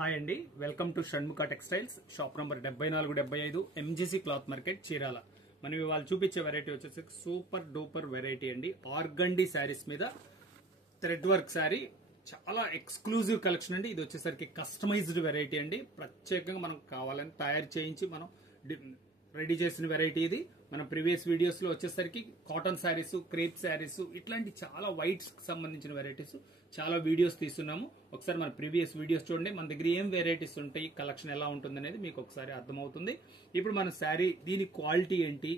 Hi అండి, welcome to Shanmukha textiles. Shop number 7475 MGC cloth market Chirala. మనం ఇవాళ చూపించే వెరైటీ వచ్చేసి సూపర్ డూపర్ వెరైటీ అండి. ఆర్గండి శారీస్ మీద థ్రెడ్ వర్క్ శారీ, చాలా ఎక్స్క్లూజివ్ కలెక్షన్ అండి. ఇది వచ్చేసరికి కస్టమైజ్డ్ వెరైటీ అండి. ప్రత్యేకంగా మనం కావాలని తయారు చేయించి మనం రెడీ చేసిన వెరైటీ ఇది. మన ప్రీవియస్ వీడియోస్ లో వచ్చేసరికి కాటన్ శారీస్, క్రేప్ శారీస్, ఇట్లాంటి చాలా వైట్స్ కి సంబంధించిన వెరైటీస్ చాలా వీడియోస్ తీస్తున్నాము. ఒకసారి మన ప్రీవియస్ వీడియోస్ చూడండి. మన దగ్గర ఏం వెరైటీస్ ఉంటాయి, కలెక్షన్ ఎలా ఉంటుంది అనేది మీకు ఒకసారి అర్థమవుతుంది. ఇప్పుడు మన శారీ, దీని క్వాలిటీ ఏంటి,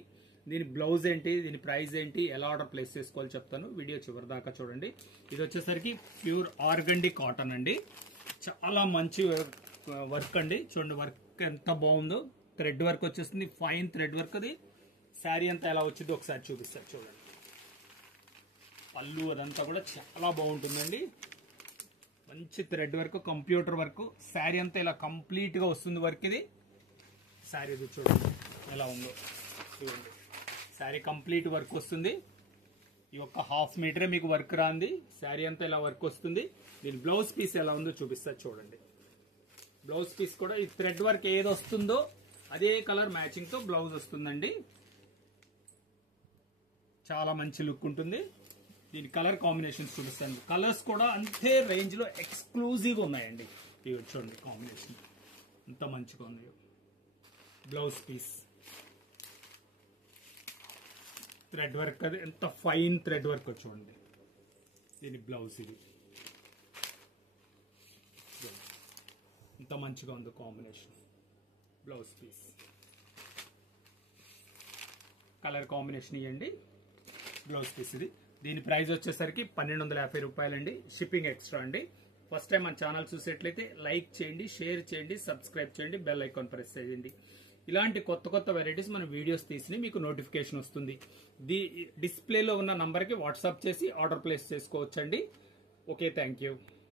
దీని బ్లౌజ్ ఏంటి, దీని ప్రైస్ ఏంటి, ఎలా ఆర్డర్ ప్లేస్ చేసుకోవాలి చెప్తాను. వీడియో చివరి దాకా చూడండి. ఇది వచ్చేసరికి ప్యూర్ ఆర్గండి కాటన్ అండి. చాలా మంచి వర్క్ అండి. చూడండి వర్క్ ఎంత బాగుందో. థ్రెడ్ వర్క్ వచ్చేస్తుంది, ఫైన్ థ్రెడ్ వర్క్. అది శారీ అంతా ఎలా వచ్చిందో ఒకసారి చూపిస్తారు చూడండి. పళ్ళు అదంతా కూడా చాలా బాగుంటుందండి. మంచి thread work, computer work. Sari అంతా ఇలా కంప్లీట్ గా వస్తుంది వర్క్. ఇది శారీ చూడండి ఎలా ఉందో. చూడండి శారీ కంప్లీట్ వర్క్ వస్తుంది. ఈ యొక్క హాఫ్ మీటరే మీకు వర్క్ రాంది. శారీ అంతా ఇలా వర్క్ వస్తుంది. దీని బ్లౌజ్ పీస్ ఎలా ఉందో చూపిస్తారు చూడండి. బ్లౌజ్ పీస్ కూడా ఈ థ్రెడ్ వర్క్ ఏది వస్తుందో అదే కలర్ మ్యాచింగ్ తో బ్లౌజ్ వస్తుందండి. చాలా మంచి లుక్ ఉంటుంది. దీని కలర్ కాంబినేషన్స్ చూపిస్తాను. కలర్స్ కూడా అంతే రేంజ్ లో ఎక్స్క్లూజివ్ ఉన్నాయండి. ఇవి చూడండి కాంబినేషన్ ఎంత మంచిగా ఉన్నాయో. బ్లౌజ్ పీస్ థ్రెడ్ వర్క్, అది ఎంత ఫైన్ థ్రెడ్ వర్క్ చూడండి. దీని బ్లౌజ్ ఇది ఎంత మంచిగా ఉందో combination. Blouse piece colour combination ఇవ్వండి. బ్లౌజ్ పీస్ ఇది. దీని ప్రైస్ వచ్చేసరికి 1250 రూపాయలండి. షిప్పింగ్ ఎక్స్ట్రా అండి. ఫస్ట్ టైం మన ఛానల్ చూసేట్లయితే లైక్ చేయండి, షేర్ చేయండి, సబ్స్క్రైబ్ చేయండి, బెల్ ఐకాన్ ప్రెస్ చేయండి. ఇలాంటి కొత్త కొత్త వెరైటీస్ మన వీడియోస్ తీసి మీకు నోటిఫికేషన్ వస్తుంది. డిస్ప్లేలో ఉన్న నంబర్కి వాట్సాప్ చేసి ఆర్డర్ ప్లేస్ చేసుకోవచ్చండి. Okay, thank you.